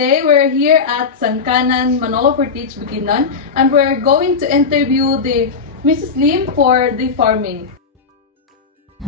today we're here at Sangkanan, Manolo Portage, Bukidnon, and we're going to interview the Mrs. Lim for the farming.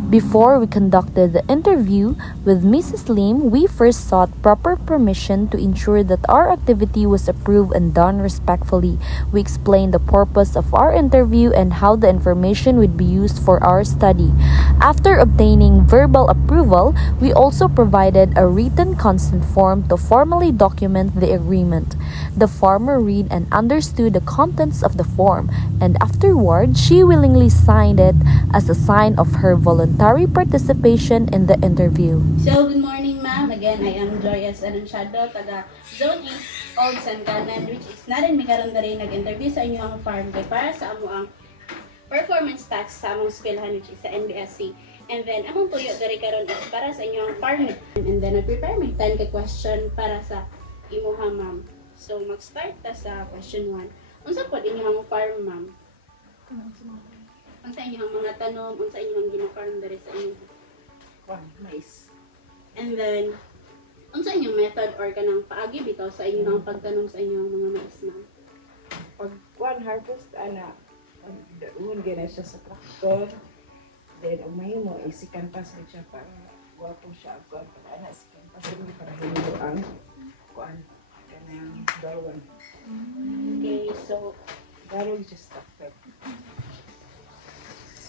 Before we conducted the interview with Mrs. Lim, we first sought proper permission to ensure that our activity was approved and done respectfully. We explained the purpose of our interview and how the information would be used for our study. After obtaining verbal approval, we also provided a written consent form to formally document the agreement. The farmer read and understood the contents of the form, and afterward, she willingly signed it as a sign of her voluntary participation in the interview. So, good morning, ma'am. Again, I am Joyce Anunciado, taga Zone E, Old Sangkanan, which is narin may karon na rin nag-interview sa inyo ang farm kay para sa amo ang performance tax sa among eskwelahan, which is sa NBSC. And then, among tuyo dari karon is para sa inyo ang farming. And then, nag-prepare may 10 ka question para sa imuha, ma'am. So, mag-start ta sa question 1. Unsa po inyo ang farm, ma'am? Unsa inyo ang mga tanom, unsa inyo ang gina-farm dari sa inyo? Mais. And then, unsa inyong method or kanang paagi bitaw sa inyong pagtanom sa inyong mga mais, ma'am? Pag harvest, daun gina siya sa traktor. Then, umay mo, isikan pas mo siya para guwapo siya. Para isikan pas mo para hindi ang kanang dawan. Okay, so, Darong just traktor.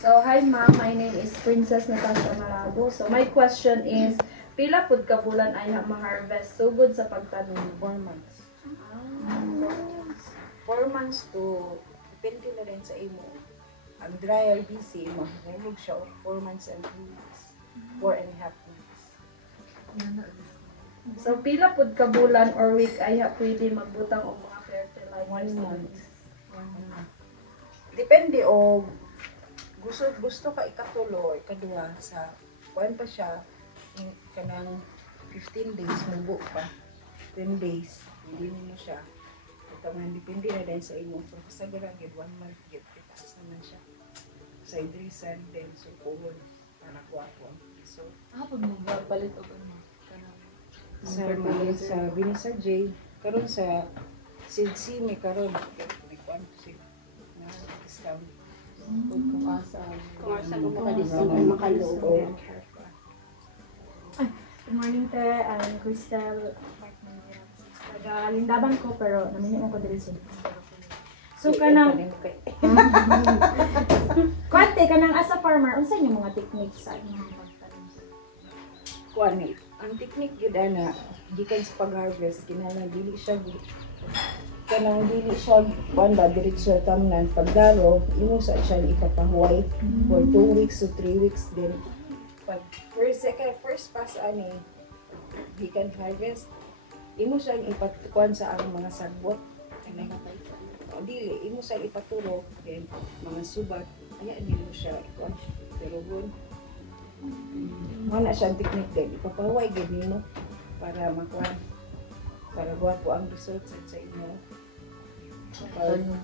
So, hi ma'am, my name is Princess Natasha Marabo. So, my question is, pila pud ka bulan ay ma-harvest sugod sa pagtanom? 4 months. 4 months to, depende na rin sa imo. Ang dry RBC, mahulog siya 4 months and 2 weeks. 4.5 weeks. So, pila pud ka bulan or week ay pwede magbutang og mga fertilizers? 1 month. Depende o gusto ka ikatulo, ikaduha sa kuan pa siya kanang 15 days mubo pa 10 days hindi mo siya ito man depende na din sa imo so kasagaran gid 1 month gid itaas naman siya sa idrisan then so puhon para kuwapo so Hapon mo ba palit og ano sa Binisa J karon sa Sidsi may karon may kuan si na discount kung asa kung makadiscount o makaloob. Good morning, te. I'm Crystal. Taga-Lindaban ko, pero naminyo ko diri sa So, kanang... Kwante, kanang as a farmer, unsa niyo mga techniques sa inyong pagtanim? Kuan ni, ang technique gid ana gikan sa pag-harvest kinahanglan dili siya kanang dili siya banda diretso tamnan pagdaro imo sa siya ipapahuway for 2 weeks to 3 weeks then pag first pass ani gikan harvest imo siya ipatukuan sa ang mga sagbot kanang o dili imo siya ipaturo then mga subat aya nimo siya ikuan pero gun mana siya technique din ipapahuway gid nimo para makuan para guwapo ang results sa inyo.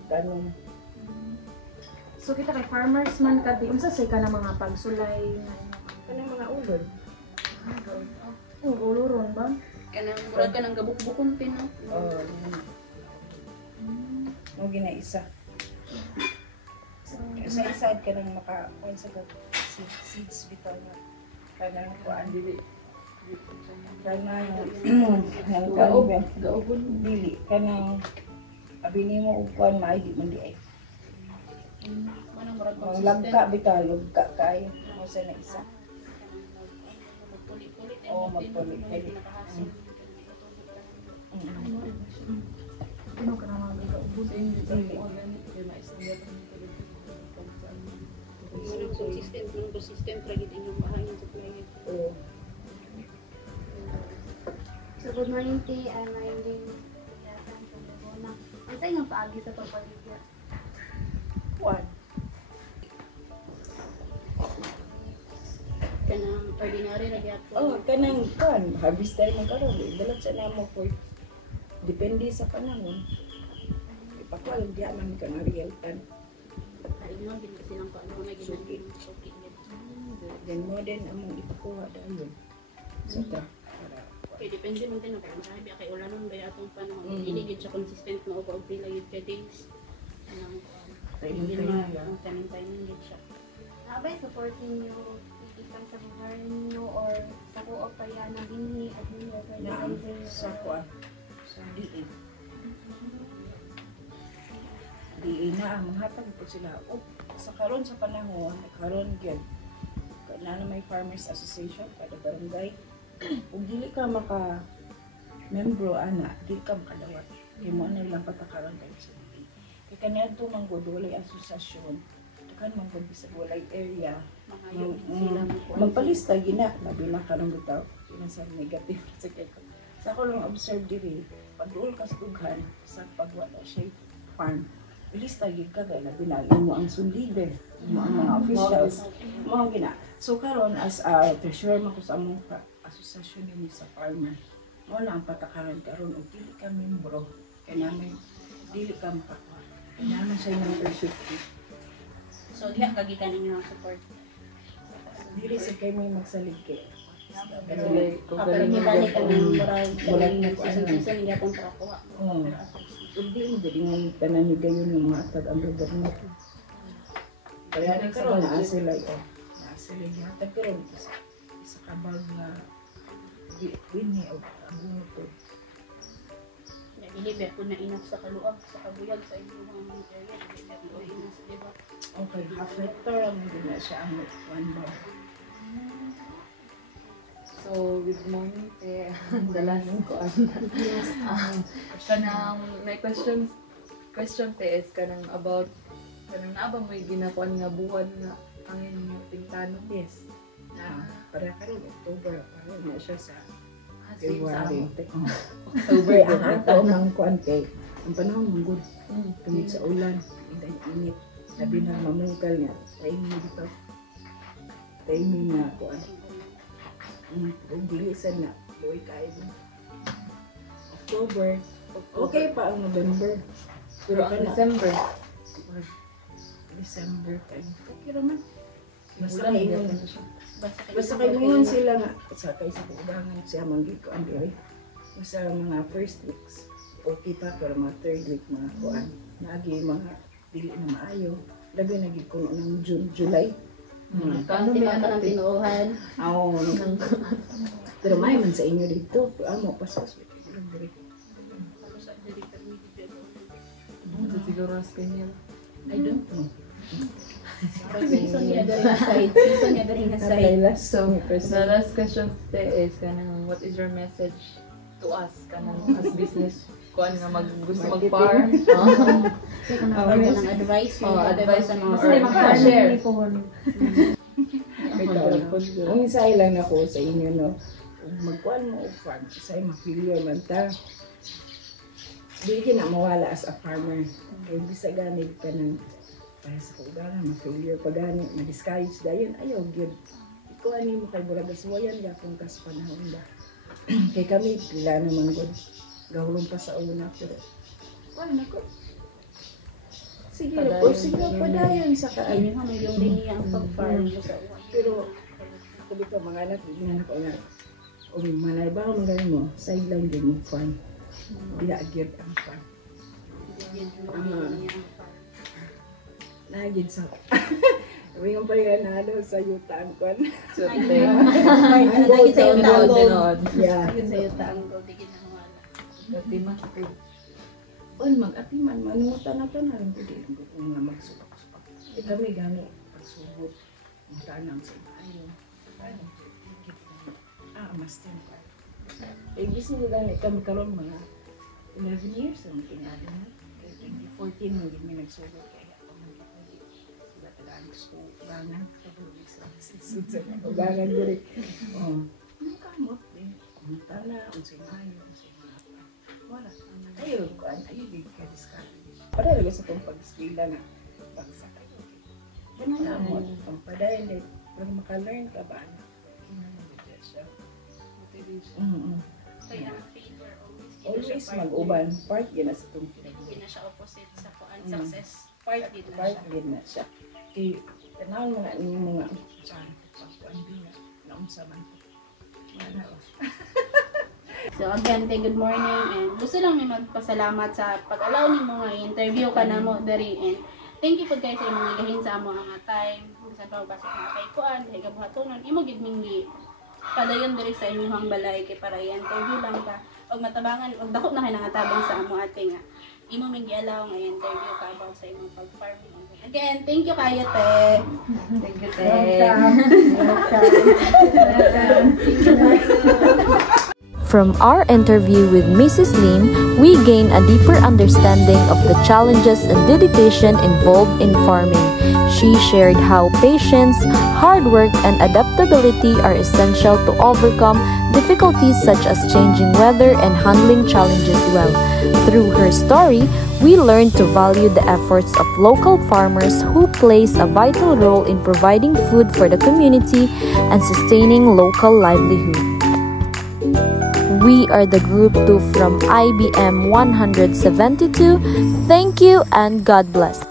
Tanong. So, kita kay farmers man ka, di unsa say ka na mga pagsulay Kanang mga ulod. Uluron ba? Kanang murag ka ng gabuk-bukon pin, no? Oo. Mo ginaisa. Sa side ka nang makakuan sa seeds bitaw na kanang kuan dili. Kanang gaogon dili kanang abi nimo og kuan maigi man di ay. Kanang murag Ang lagka bitaw lugka kayo mo sa na isa. magpulit-pulit Oo, magpulit-pulit. Ano ka na mga gaubos? Consistent lagi inyong bahayan sa planet. Oo. So, good morning, T. I'm Maylin Yasan from Laguna. Ang sa inyong paagi sa pagpaligya? Kuan. Kanang ordinary na gyapon. Oh, kanang kuan, harvest time man karon. Dalat sa namo for depende sa panahon. Ipakuha lang diya man kanang real time. Ayun din kasi lang paano na ginagin suki niya. Then mo din among ipakuha dayon. So ta para Okay, depende man din kay marami kay ulanon ba atong panahon. Dili gid siya consistent na og pila gid ka days. Anang timing gid siya. Nabay supporting you ikan sa gobyerno or sa co-op kaya na dinhi at dinhi or fertilizer Sa kuan. Sa DA. DA na manghatag po sila. Sa karon sa panahon, karon gyud na may farmers association kada barangay. Kung dili ka maka membro ana, dili ka makadawat. Kay mo na lang patakaran kay sa DA. Kay kanadto manggod walay asosasyon. Kan manggod bisag walay area. Magpalista gina labi na karon bitaw. Sa negative sa kay sa ko lang observe diri pag-duol ka sa dughan sa pagwala siya farm ilista gid ka kay labi na mo ang leader mo ang mga officials mo ang gina so karon as a treasurer man ko sa among asosasyon ni sa farmer mo na ang patakaran karon og dili ka membro kay namin dili ka makakuha kay naman siya membership fee. So diha kagikan ninyo ang support. Dili sa kay may magsalig kay Pero gibali kami murag season nga tong trakuha. Hindi mo dili nga tanan ni gayon ng mga tag ang government. Kaya ni karon na sila na sila gihatag karon sa kabag nga winhi og ang to. Dili ba ko na enough sa kaluag sa kabuyag sa inyong mga area, dili ba ko enough sa diba? Okay, half hectare ang gina siya ang one bag. So, good morning, te. Dalanan ko kanang may question te is kanang about kanang naaba mo ginakuan nga buwan nga ang inyong tingtanon. Yes. Para karon October, para na siya sa Same sa February. amo. October ang ato ng kuan kay ang panahon manggod. Tumit sa ulan, inday init. Labi na mamungkal nga. Timing dito. Timing na kuan. Kung bilisan na, buhay kayo. October. Okay pa ang November. Pero ang December, December time. Okay naman. Basta ulan kayo na siya. basta kayo ngayon sila nga. Sa kayo sa kuubangan siya manggig ko ang diri. Basta mga first weeks. Okay pa pero mga third week mga kuan. Nagi mga dili na maayo. Labi na gid kuno ng June, July. Kano may anak ng tinuuhan. Oo. Pero may man sa inyo dito. Amo pasas. siguro as kanya. I don't know. Season niya dari nga side. Season niya dari nga side. So, the last question today is kanang what is your message to us kanang as business kuan nga gusto mag-farm? Ng advice mo advice sa mo mga or share. Ang isay lang ako sa inyo, no? Magkuhan mo o farm, isay ma-failure man ta. Hindi na mawala as a farmer. Kaya bisa ganit ka ng para sa kaugaran, ma-failure pa ganit, ma-discourage dayon, ayaw, good. Ikaw mo kay Buragasuwayan, yakong kas panahon ba. Kaya kami, pila naman good. Gawalong pa sa una, pero ano ko? Sige, o sige, padayon sa kaan. Inyo nga yung din niya ang pag-farm sa uwan. Pero, sabi ko, mga anak, hindi ko na, o malaibaw mo gano'n mo, sideline din mo farm. Bila agad ang farm. Nagid sa, sabi nga pala na ano, sa yutaan ko. So, Nagit sa yung tanggol. Yeah. Nagit sa yung tanggol. Digit na mawala. Mag-atiman, manutan na ito na rin ko din kung nga magsubak-subak. E kami gano'n, pagsubot, ang tanang sa bayo. Mas din ko. Eh, gusto mo gano'n, kami karoon mga 11 years ang tingali na. Kaya 2014 mo din may nagsubot kaya sila tagaan gusto ugangan. Ugangan din. Oo. Ang kamot din. Ang tala, ang simayo, ang simayo. Wala. Ayun, ayun, ka-discourage. Para lang sa itong pag-skila na pagsakay. Ganun na mo, ang padayalit. Pag maka-learn ka ba, kinanagod siya. Kaya ang failure Always mag-uban. Part yun na sa itong Hindi na siya opposite sa success. Part din na part siya. din na siya. Kaya, tanawin mga inyong mga saan, pagkuhan din na, naunsa man. Wala ba? So again, good morning, and gusto lang may magpasalamat sa pag-allow nimo nga interview ka namo diri, and thank you po guys sa imong gigahin sa amo nga time. Bisan pa basta nga kay kuan, kay gabuhatonon, imo gid minggi padayon diri sa inyong balay kay para i-interview lang ka og matabangan og dako na kay nangatabang sa amo ate nga imo minggi allow nga interview ka about sa imong pag-farming. Again, thank you kayo te. Thank you, te. From our interview with Mrs. Lim, we gain a deeper understanding of the challenges and dedication involved in farming. She shared how patience, hard work, and adaptability are essential to overcome difficulties such as changing weather and handling challenges well. Through her story, we learned to value the efforts of local farmers who plays a vital role in providing food for the community and sustaining local livelihood. We are the Group 2 from IBM 172. Thank you and God bless.